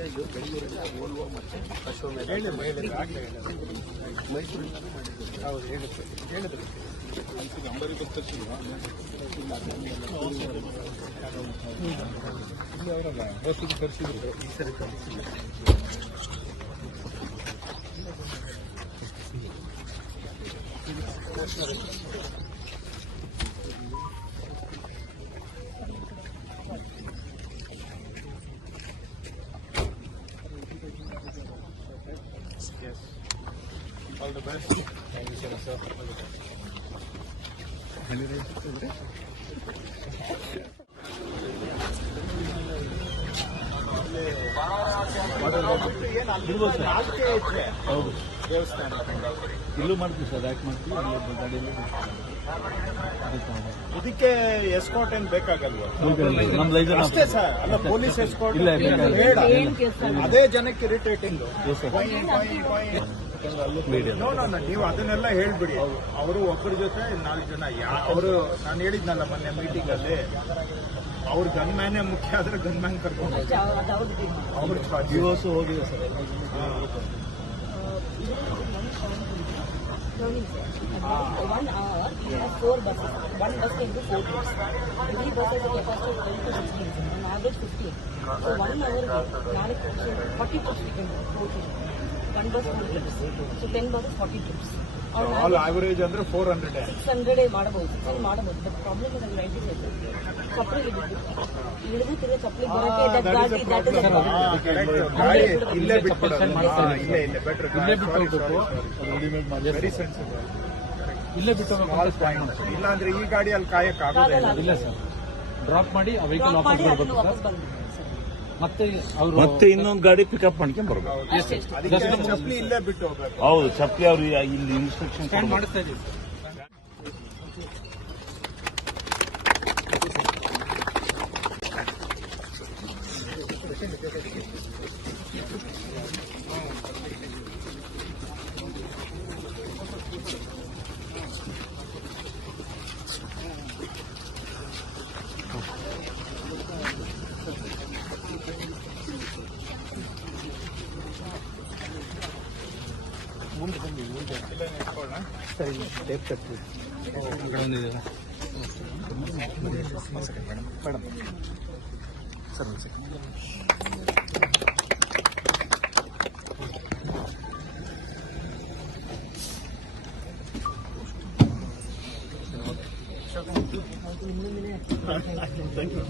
Purchase ಬೆಂಗಳೂರಿಂದ Volvo ಮತ್ತು ಅಶ್ವಮೇಧ ಮೈಸೂರು ಹೌದು ಹೇಳಿದ್ರು ಅಂಬರಿ ಗೊತ್ತಿಲ್ವಾ ಇಲ್ಲಿ ಅವರಲ್ಲ ಬಸ್ಸಿಗೆ ಕರೆಸಿದ್ರು ಈ ಸರಿ ಕರೆಸಿಲ್ಲ. Yes. All the best. Thank you so much, sir. ಹೌದು ದೇವಸ್ಥಾನ ಇಲ್ಲೂ ಮಾಡ್ತೀವಿ ಸರ್, ಯಾಕೆ ಮಾಡ್ತೀವಿ ಗಾಡಿಯಲ್ಲಿ. ಇದಕ್ಕೆ ಎಸ್ಕಾಟ್ ಏನು ಬೇಕಾಗಲ್ವಾ? ಅಷ್ಟೇ ಸರ್, ಅಲ್ಲ ಪೊಲೀಸ್ ಎಸ್ಕಾಟ್ ಬೇಡ, ಅದೇ ಜನಕ್ಕೆ ಇರಿಟೇಟಿಂಗ್. ನೀವು ಅದನ್ನೆಲ್ಲ ಹೇಳ್ಬಿಡಿ. ಅವರು ಒಬ್ಬರ ಜೊತೆ 4 ಜನ ಅವರು ನಾನು ಹೇಳಿದ್ನಲ್ಲ ಮೊನ್ನೆ ಮೀಟಿಂಗ್ ಅಲ್ಲಿ, ಅವ್ರ ಗನ್ ಮ್ಯಾನೇ ಮುಖ್ಯ ಆದ್ರೆ ಗನ್ ಮ್ಯಾನ್ ಕರ್ಕೊಂಡು ಅವ್ರ ದಿವಸ ಹೋಗಿದೆ sir. One hour, we have 4 buses. One bus can do 4 trips. Every bus has a capacity of 12 to 16, on average 15. So 1 hour, 40 trips we can do, 4 trips. One bus 4 trips. So 10 buses, 40 trips. All average ಅಂದ್ರೆ 400 600 ಮಾಡಬಹುದು, 600 ಮಾಡಬಹುದು. But problem ಇದೆ, right side ಚಪ್ಪಲಿ ಇಳಿದು ತಿರುಗಿ ಚಪ್ಪಲಿ ಬರೋಕೆ ಇಲ್ಲೇ ಬಿಟ್ಬಿಡೋದು. ಇಲ್ಲೇ ಬೆಟರ್, ಇಲ್ಲೇ ಬಿಟ್ಟು ವೆರಿ ಸೆನ್ಸಿಬಲ್. ಇಲ್ಲೇ ಬಿಟ್ಟು ಇಲ್ಲ ಅಂದ್ರೆ ಈ ಗಾಡಿ ಅಲ್ಲಿ ಕಾಯಕ್ ಆಗೋದಿಲ್ಲ. ಇಲ್ಲ ಸರ್, ಡ್ರಾಪ್ ಮಾಡಿ ಆ ವೆಹಿಕಲ್ ವಾಪಸ್ ಬರ್ಬೇಕು ಮತ್ತೆ ಅವರು ಮತ್ತೆ ಇನ್ನೊಂದು ಗಾಡಿ ಪಿಕಪ್ ಮಾಡ್ಕೊಂಡು ಬರ್ಬೇಕು. ಚಪ್ಪಲಿ ಇಲ್ಲೇ ಬಿಟ್ಟು ಹೋಗ್ಬೇಕು. ಹೌದು, ಚಪ್ಪಲಿ ಅವ್ರು ಇಲ್ಲಿ ಇನ್ಸ್ಟ್ರಕ್ಷನ್ ಮಾಡಿಸ್ತಾ ಇದೀವಿ. ಸರಿ, ಟೇಪ್ ಕಟ್ಟಿ ಮೇಡಮ್ ಸರ್ ಒಂದು ಸೆಕೆಂಡ್. Thank you.